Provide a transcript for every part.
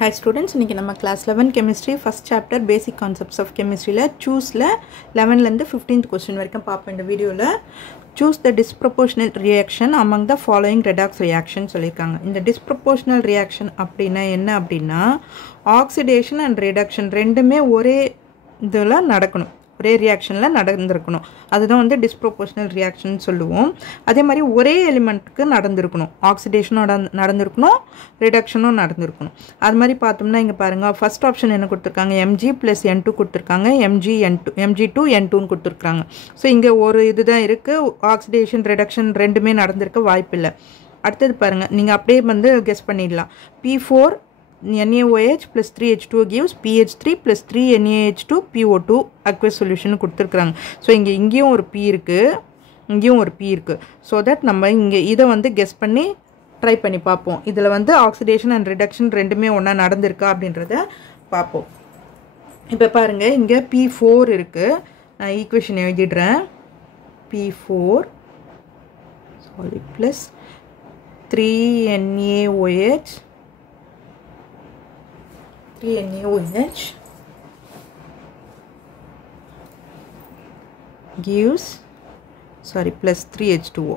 Hi students, இன்னைக்கு நம்ம class 11 chemistry first chapter basic concepts of chemistry ல chooseல 11ல இருந்து 15th question வரைக்கும் பாப்போம் இந்த வீடியோல. Choose the disproportional reaction among the following redox reaction சொல்லிருக்காங்க. இந்த disproportional reaction அப்படினா என்ன அப்படினா oxidation and reduction ரெண்டுமே ஒரே இதுல நடக்கணும். ஒரே ரியாக்ஷன்ல நடந்துருக்கணும். அதுதான் வந்து டிஸ்ப்ரோபோர்ஷனல் ரியாக்ஷன் சொல்லுவோம். அதே மாதிரி ஒரே எலிமெண்ட்டுக்கு நடந்துருக்கணும். ஆக்சிடேஷனும் நடந்துருக்கணும், ரிடக்ஷனும் நடந்துருக்கணும். அது மாதிரி பார்த்தோம்னா இங்கே பாருங்கள், ஃபர்ஸ்ட் ஆப்ஷன் என்ன கொடுத்துருக்காங்க, mg + n2 கொடுத்துருக்காங்க, mg2 n2ன்னு கொடுத்துருக்காங்க. ஸோ இங்கே ஒரு இதுதான் இருக்குது, ஆக்சிடேஷன் ரிடக்ஷன் ரெண்டுமே நடந்திருக்க வாய்ப்பில்லை. அடுத்தது பாருங்கள், நீங்கள் அப்படியே வந்து கெஸ் பண்ணிடலாம். P4 NaOH plus 3H2 gives PH3 plus 3 NaH2 PO2 aqueous solution கொடுத்துருக்குறாங்க. ஸோ இங்கேயும் ஒரு P இருக்குது, இங்கேயும் ஒரு P இருக்குது. ஸோ தட் நம்ம இங்கே இதை வந்து கெஸ் பண்ணி ட்ரை பண்ணி பார்ப்போம். இதில் வந்து ஆக்சிடேஷன் அண்ட் ரிடக்ஷன் ரெண்டுமே ஒன்றா நடந்திருக்கா அப்படின்றத பார்ப்போம். இப்போ பாருங்கள், இங்கே P4 இருக்குது. நான் equation எழுதிடுறேன். P4 plus 3 NaOH 3 NaOH gives plus 3H2O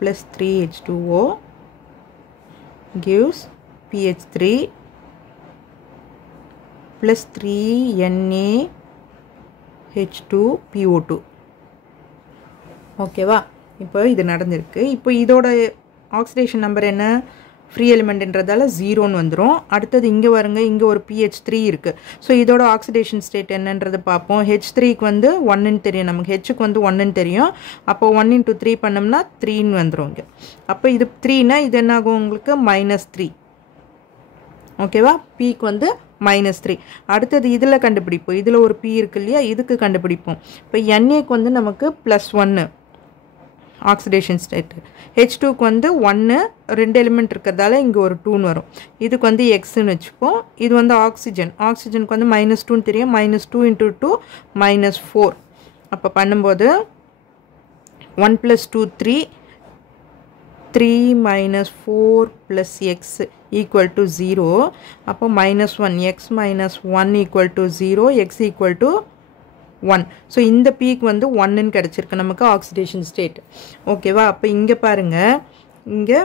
plus 3H2O gives PH3 plus 3 NaH2 PO2. ஓகேவா? இப்போ இது நடந்திருக்கு. இப்போ இதோட ஆக்சிடேஷன் நம்பர் என்ன? ஃப்ரீ எலிமெண்ட்ன்றதால 0ன்னு வந்துடும். அடுத்தது இங்கே வருங்க, இங்கே ஒரு PH3 இருக்குது. ஸோ இதோட ஆக்சிடேஷன் ஸ்டேட் என்னன்றது பார்ப்போம். H3க்கு வந்து 1ன்னு தெரியும், நமக்கு Hக்கு வந்து 1ன்னு தெரியும். அப்போ 1 × 3 பண்ணோம்னா 3ன்னு வந்துடும் இங்கே. அப்போ இது 3னா இது என்ன ஆகும் உங்களுக்கு? -3. ஓகேவா? Pக்கு வந்து -3. அடுத்தது இதில் கண்டுபிடிப்போம். இதில் ஒரு P இருக்கு இல்லையா, இதுக்கு கண்டுபிடிப்போம். இப்போ NAக்கு வந்து நமக்கு +1 ஆக்சிடேஷன் ஸ்டேட், H2க்கு வந்து 1, 2 எலிமெண்ட் இருக்கிறதால இங்கே ஒரு 2ன்னு வரும். இதுக்கு வந்து Xன்னு வச்சுப்போம். இது வந்து ஆக்சிஜனுக்கு வந்து -2ன்னு தெரியும். -2 × 2 -4. அப்போ பண்ணும்போது 1 + 2 3 3 - 4 + X = 0. அப்போ -1 X - 1 = 0, X = 1. ஸோ இந்த Pக்கு வந்து 1ன்னு கிடச்சிருக்கு நமக்கு ஆக்சிடேஷன் ஸ்டேட். ஓகேவா? அப்போ இங்கே பாருங்கள், இங்கே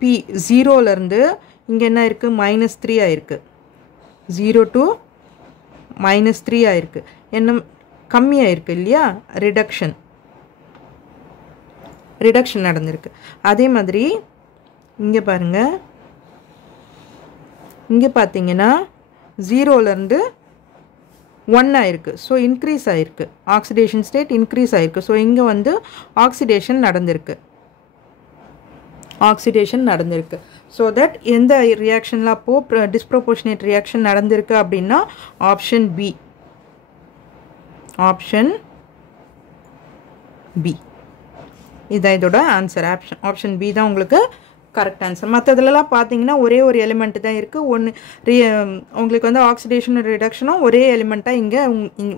P 0லேருந்து இங்கே என்ன இருக்குது? -3 ஆயிருக்கு. 0 to -3 ஆயிருக்கு. என்ன கம்மியாயிருக்கு இல்லையா? ரிடக்ஷன் நடந்திருக்கு. அதே மாதிரி இங்கே பாருங்கள், இங்கே பார்த்தீங்கன்னா 0லேருந்து 1 ஆயிருக்கு. ஸோ இன்க்ரீஸ் ஆயிருக்கு, ஆக்சிடேஷன் ஸ்டேட் இன்க்ரீஸ் ஆயிருக்கு. ஸோ இங்கே வந்து ஆக்சிடேஷன் நடந்திருக்கு. ஸோ தட் எந்த ரியாக்ஷனில் அப்போது டிஸ்ப்ரோபோர்ஷனேட் ரியாக்ஷன் நடந்திருக்கு அப்படின்னா ஆப்ஷன் பி. இதான் இதோட ஆன்சர். ஆப்ஷன் பி தான் உங்களுக்கு கரெக்ட் ஆன்சர். மற்றதுலலாம் பார்த்தீங்கன்னா ஒரே ஒரு எலிமெண்ட் தான் இருக்குது. உங்களுக்கு வந்து ஆக்சிடேஷன் ரிடக்ஷனும் ஒரே எலிமெண்ட்டாக இங்கே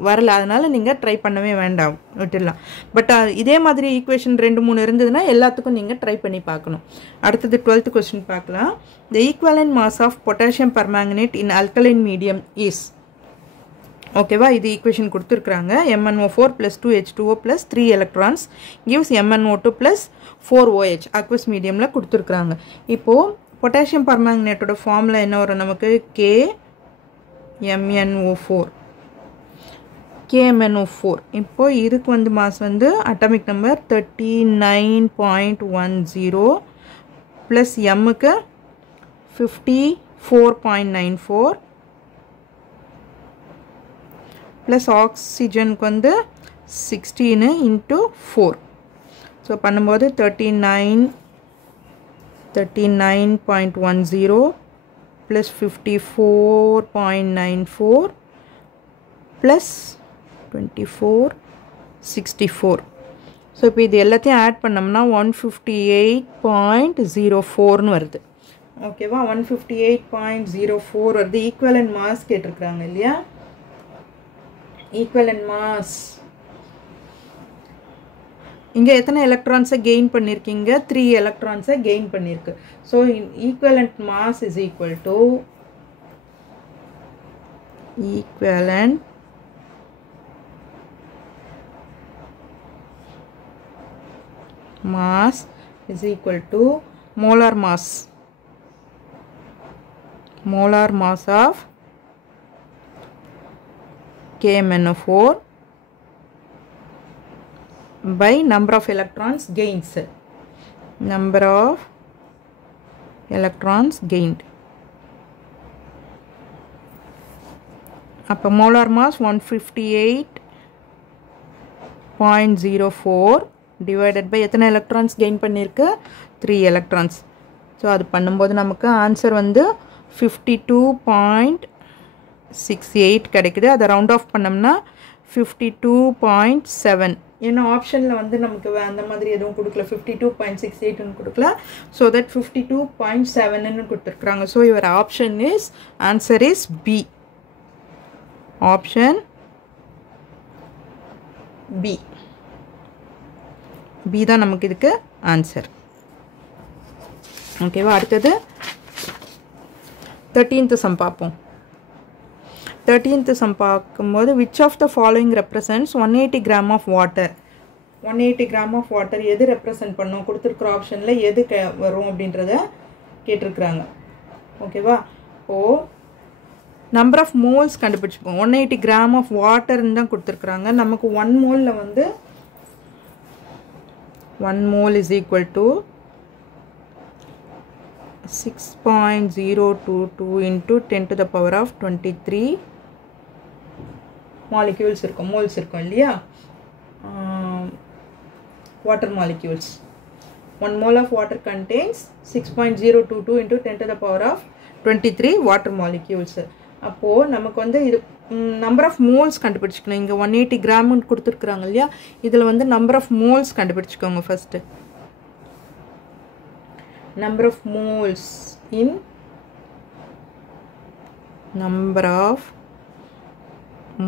வரல. அதனால் நீங்கள் ட்ரை பண்ணவே வேண்டாம், விட்டுடலாம். பட் இதே மாதிரி ஈக்குவேஷன் 2 3 இருந்ததுன்னா எல்லாத்துக்கும் நீங்கள் ட்ரை பண்ணி பார்க்கணும். அடுத்தது 12th கொஸ்டின் பார்க்கலாம். The equivalent mass of potassium permanganate in alkaline medium is. ஓகேவா? இது ஈக்குவேஷன் கொடுத்துருக்குறாங்க. MnO4 + 2H2O + 3 electrons gives MnO2 + 4OH aqueous மீடியமில் கொடுத்துருக்குறாங்க. இப்போது பொட்டாசியம் பர்மாங்கனேட்டோட ஃபார்மில் என்ன வரும் நமக்கு? KMnO4. இப்போது இதுக்கு வந்து மாஸ் வந்து அட்டாமிக் நம்பர் 39.10 ப்ளஸ் எம்முக்கு 54.94 ப்ளஸ் ஆக்சிஜனுக்கு வந்து 16 × 4. ஸோ பண்ணும்போது 39.10 ப்ளஸ் 54.94 ப்ளஸ் 24 ஸோ இப்போ இது எல்லாத்தையும் ஆட் பண்ணோம்னா 158.04ன்னு வருது. ஓகேவா? 158.04 வருது. ஈக்குவலன்ட் மாஸ் கேட்டிருக்கிறாங்க இல்லையா? ஈக்குவலன்ட் மாஸ் இங்கே எத்தனை எலக்ட்ரான்ஸை கெயின் பண்ணியிருக்கீங்க? 3 எலக்ட்ரான்ஸை கெயின் பண்ணியிருக்கு. So equivalent mass is equal to equivalent mass is equal to molar mass of KMnO4 by number of electrons gains, number of electrons gained. அப்போ மோலார் மாஸ் 158.04 டிவைடட் பை எத்தனை electrons gain பண்ணியிருக்கு? 3 electrons. So அது பண்ணும்போது நமக்கு answer வந்து 52.68 கிடைக்குது. அதை round of பண்ணோம்னா 52.7. ஏன்னா ஆப்ஷனில் வந்து நமக்கு அந்த மாதிரி எதுவும் கொடுக்கல, 52.68ன்னு கொடுக்கல. ஸோ தட் 52.7ன்னு கொடுத்துருக்குறாங்க. So your option is answer is B. Option B. B தான் நமக்கு இதுக்கு ஆன்சர். ஓகேவா? அடுத்தது 13th சம் பார்ப்போம். 13th சம் பார்க்கும்போது which of the following represents 180 gram of water. 180 gram of water எது ரெப்ரசன்ட் பண்ணும்? கொடுத்துருக்குற ஆப்ஷனில் எது வரும் அப்படின்றத கேட்டிருக்கிறாங்க. ஓகேவா? நம்பர் ஆஃப் மோல்ஸ் கண்டுபிடிச்சிப்போம். 180 கிராம் ஆஃப் வாட்டர்ன்னு தான் கொடுத்துருக்குறாங்க. நமக்கு 1 மோலில் வந்து 1 mole is equal to 6.022 into 10 to the power of 23 molecules இருக்கும், moles இருக்கும் இல்லையா? water molecules. 1 mole of water contains 6.022 into 10 to the power of 23 water molecules. அப்போது நமக்கு வந்து இது நம்பர் ஆஃப் மோல்ஸ் கண்டுபிடிச்சிக்கணும். இங்கே 180 கிராம்னு கொடுத்துருக்குறாங்க இல்லையா? இதில் வந்து நம்பர் ஆஃப் மோல்ஸ் கண்டுபிடிச்சிக்கோங்க first. Number of moles in number of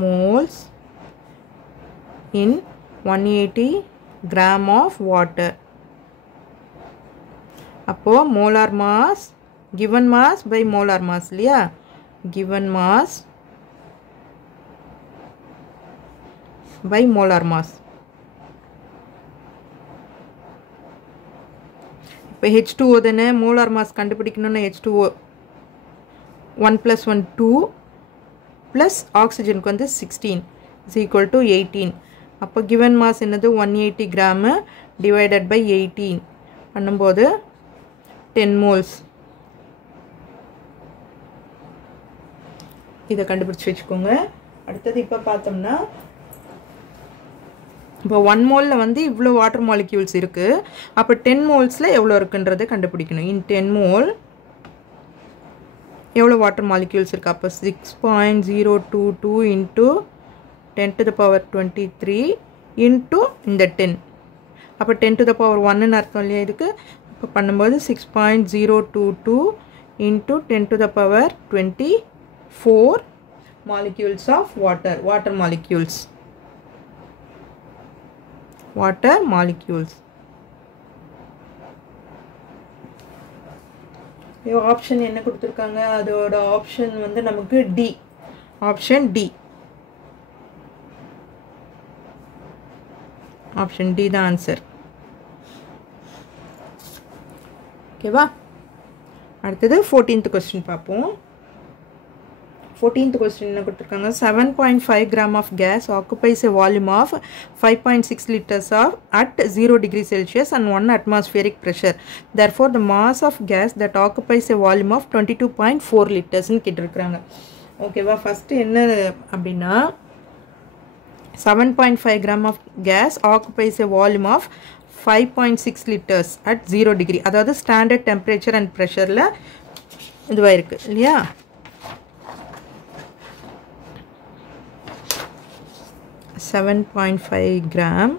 moles in 180 gram of water. அப்போ molar mass, given mass by molar mass இல்லையா? given mass by molar mass. இப்போ H2O தானே, molar mass கண்டுபிடிக்கணும்னா H2O 1 plus 1 2 plus ஆக்சிஜனுக்கு வந்து 16 is equal to 18. அப்போ given mass என்னது 180 gram divided by 18 பண்ணும்போது 10 moles. இதை கண்டுபிடிச்சி வச்சுக்கோங்க. அடுத்தது இப்போ பார்த்தோம்னா இப்போ 1 மோலில் வந்து இவ்வளோ வாட்டர் மாலிக்யூல்ஸ் இருக்குது. அப்போ 10 மோல்ஸில் எவ்வளோ இருக்குன்றதை கண்டுபிடிக்கணும். இன் 10 மோல் எவ்வளோ வாட்டர் மாலிக்யூல்ஸ் இருக்குது? அப்போ 6.022 into 10 to the power 23 into இந்த 10. அப்போ 10 to the power 1ன்னு அர்த்தம் இல்லையா இதுக்கு? இப்போ பண்ணும்போது 6.022 into 10 to the power 24 molecules of water, water molecules. Option என்ன கொடுத்துருக்காங்க? அதோட ஆப்ஷன் வந்து நமக்கு D. Option D. Option D தான் ஆன்சர். ஓகேவா? அடுத்தது 14th கொஸ்டின் பார்ப்போம். 14th question என்ன கொடுத்துருக்காங்க? 7.5 gram of gas occupies a volume of 5.6 liters of at 0 degree Celsius and 1 atmospheric pressure. Therefore, the mass of gas that occupies a volume of 22.4 liters ன்னு கேட்டிருக்கிறாங்க. ஓகேவா? First என்ன அப்படின்னா 7.5 gram of gas occupies a volume of 5.6 liters at 0 degree. அதாவது standard temperature and ப்ரெஷரில் இதுவாக இருக்குது இல்லையா? 7.5 gram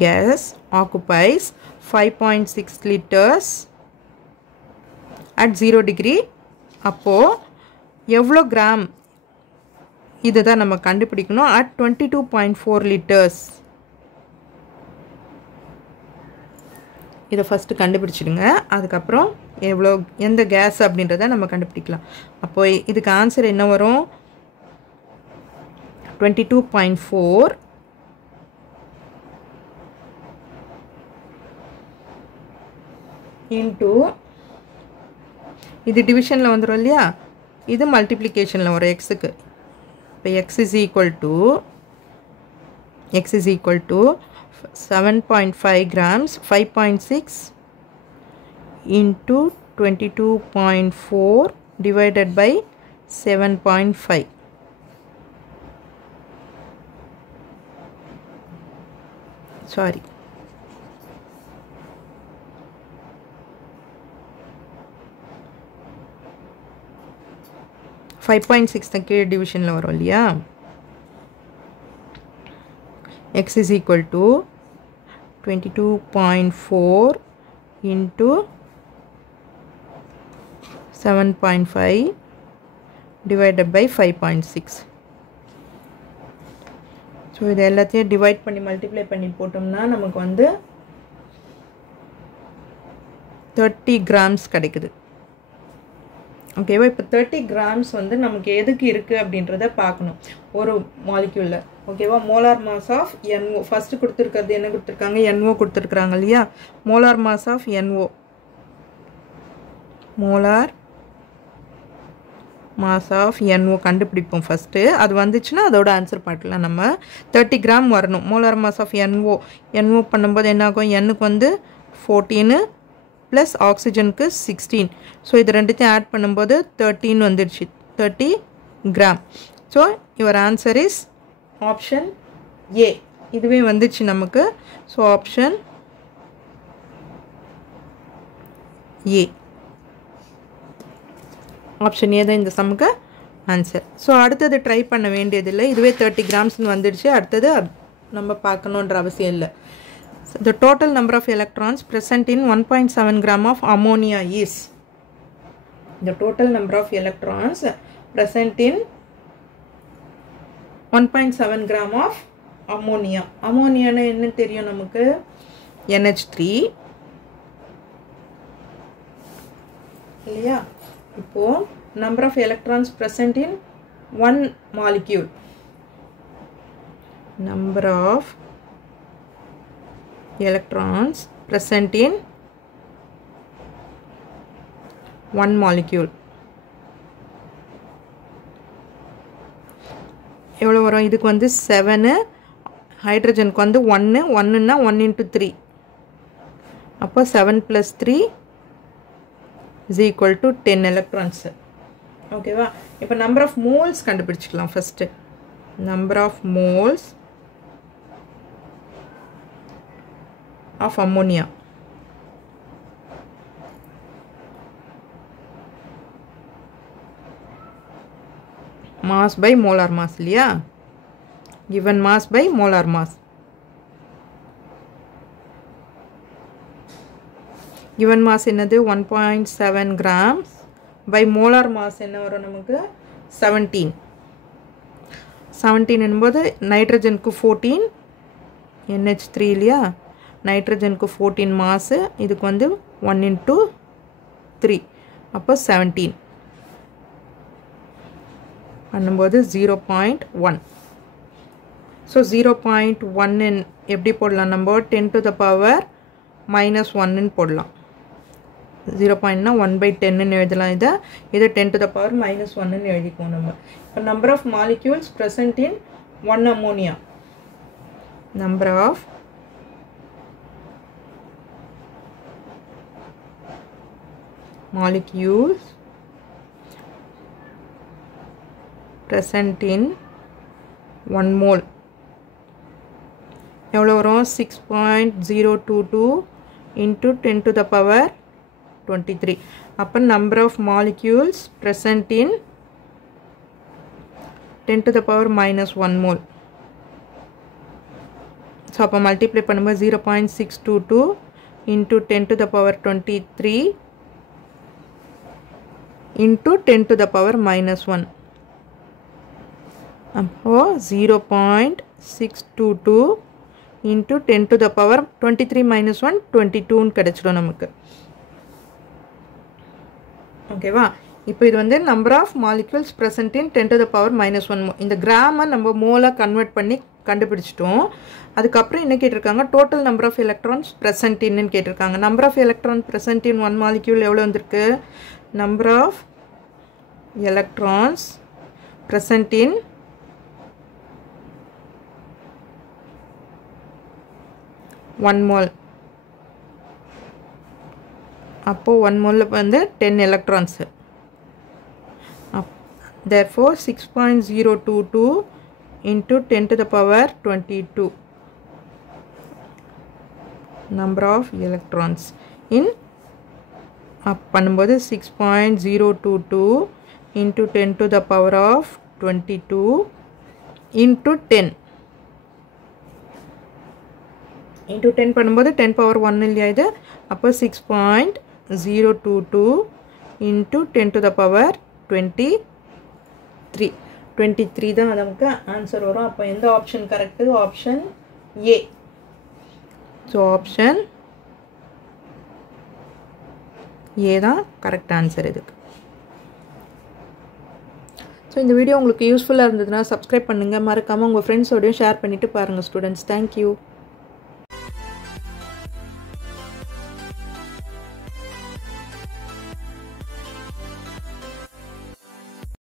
gas occupies 5.6 liters at 0 degree. அப்போ எவ்வளோ கிராம் இதுதான் நம்ம கண்டுபிடிக்கணும். at 22.4 liters இதை ஃபஸ்ட்டு கண்டுபிடிச்சிடுங்க. அதுக்கப்புறம் எவ்வளோ எந்த கேஸ் அப்படின்றத நம்ம கண்டுபிடிக்கலாம். அப்போ இதுக்கு ஆன்சர் என்ன வரும்? 22.4 இன்ட்டு இது டிவிஷனில் வந்துடும் இல்லையா, இது மல்டிப்ளிகேஷனில் வரும் எக்ஸுக்கு. இப்போ x is equal to 7.5 grams, 5.6 into 22.4 divided by 7.5. Sorry. Five point six division வரும் இல்லையா, x is equal to 22.4 into 7.5 divided by 5.6. So இது எல்லாத்தையும் டிவைட் பண்ணி மல்டிப்ளை பண்ணி போட்டோம்னா நமக்கு வந்து 30 grams கிடைக்குது. ஓகேவா? இப்போ 30 grams வந்து நமக்கு எதுக்கு இருக்குது அப்படின்றத பார்க்கணும் ஒரு மாலிக்யூலில். ஓகேவா? Molar mass of NO first கொடுத்துருக்கிறது என்ன கொடுத்துருக்காங்க? NO கொடுத்துருக்குறாங்க இல்லையா? Molar mass of NO, molar mass of NO கண்டுபிடிப்போம் ஃபஸ்ட்டு. அது வந்துச்சுன்னா அதோட ஆன்சர் பார்க்கலாம். நம்ம 30 gram வரணும். மோலார் மாஸ் ஆஃப் NO பண்ணும்போது என்ன ஆகும்? Nக்கு வந்து 14 ப்ளஸ் ஆக்சிஜனுக்கு 16. ஸோ இது ரெண்டுத்தையும் ஆட் பண்ணும்போது 13 வந்துடுச்சு, 30 gram. So your answer is option A. இதுவே வந்துச்சு நமக்கு. So option A, option A தான் இந்த சம்முக்கு ஆன்சர். ஸோ அடுத்தது ட்ரை பண்ண வேண்டியதில்லை. இதுவே 30 grams வந்துடுச்சு. அடுத்தது நம்ம பார்க்கணுன்ற அவசியம் இல்லை. The total number of electrons present in 1.7 gram of ammonia is, the total number of electrons present in 1.7 gram of ammonia. ammonia na enna theriyum namakku? NH3 இல்லையா? இப்போ number of electrons present in one molecule, number of electrons present in one molecule எவ்வளோ வரும்? இதுக்கு வந்து 7, ஹைட்ரஜனுக்கு வந்து 1, 1ன்னா 1 into 3, அப்போ 7 plus 3 is equal to 10 electrons. ஓகேவா? இப்போ நம்பர் ஆஃப் மோல்ஸ் கண்டுபிடிச்சிக்கலாம் first. Number of moles of ammonia. Mass by molar mass இல்லையா? Given mass by molar mass. Given mass என்னது? 1.7 grams by molar mass என்ன வரும் நமக்கு? 17. 17 என்னும்போது நைட்ரஜனுக்கு 14, NH3 இல்லையா? நைட்ரஜனுக்கு 14 மாசு, இதுக்கு வந்து 1 into 3, அப்போ 17 பண்ணும்போது 0.1. ஸோ 0.1 எப்படி போடலாம்? நம்ம 10 to the power -1 போடலாம். 0.னா 1/10 எழுதலாம். இதை 10 to the power -1 எழுதிக்குவோம் நம்ம. இப்போ number of molecules present in one ammonia, number of molecules present in 1 mole எவ்வளோ வரும்? 6.022 into 10 to the power 23. அப்போ number of molecules present in 10 to the power -1 mole. So அப்போ மல்டிப்ளை பண்ணும்போது 0.622 into 10 to the power 23 into 10 to the power -1. அப்போ 0.622 into 10 to the power 23 minus 1 22 கிடைச்சிடும் நமக்கு. ஓகேவா? இப்போ இது வந்து number of molecules present in 10 to the power minus 1. இந்த கிராமை நம்ம மோலாக கன்வெர்ட் பண்ணி கண்டுபிடிச்சிட்டோம். அதுக்கப்புறம் என்ன கேட்டிருக்காங்க, total number of electrons present இன்னு கேட்டிருக்காங்க. Number of electron present in one molecule எவ்வளோ வந்திருக்கு? Number of electrons present in one mole. அப்போது 1 மோலில் வந்து 10 electrons. therefore 6.022 into 10 to the power 22 number of electrons in பண்ணும்போது 6.022 into 10 to the power of 22 into 10 into 10 பண்ணும்போது 10 power 1 இல்லையா இது? அப்போ 6.022 into 10 to the power 23 தான் நமக்கு ஆன்சர் வரும். அப்போ எந்த option correct? Option A. So option A தான் கரெக்ட் ஆன்சர் இதுக்கு. ஸோ இந்த வீடியோ உங்களுக்கு யூஸ்ஃபுல்லாக இருந்ததுன்னா சப்ஸ்கிரைப் பண்ணுங்கள். மறக்காமல் உங்கள் ஃப்ரெண்ட்ஸோடையும் ஷேர் பண்ணிவிட்டு பாருங்கள் ஸ்டூடெண்ட்ஸ். தேங்க்யூ.